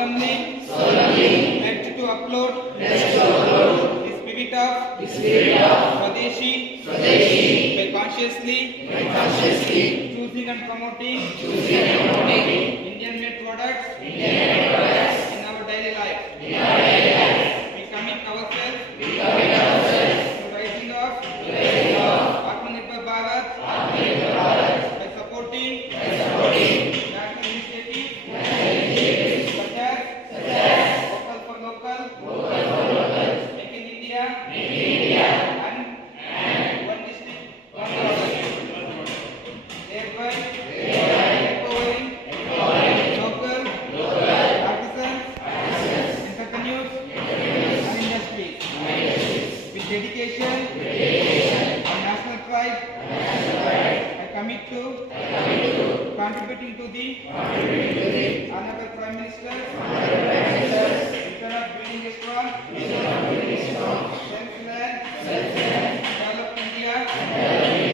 solemnly pledge to uphold the spirit of Swadeshi by consciously choosing and promoting Indian-made products in our daily life. We commit ourselves to rising of Atmanirbhar Bharat by supporting national initiatives such as Vocal for Local, Make in India, and One District, One Product, thereby empowering local artisans, entrepreneurs, and industries. With dedication and national pride, I commit to contributing to the Honorable Prime Minister, instead of building a strong,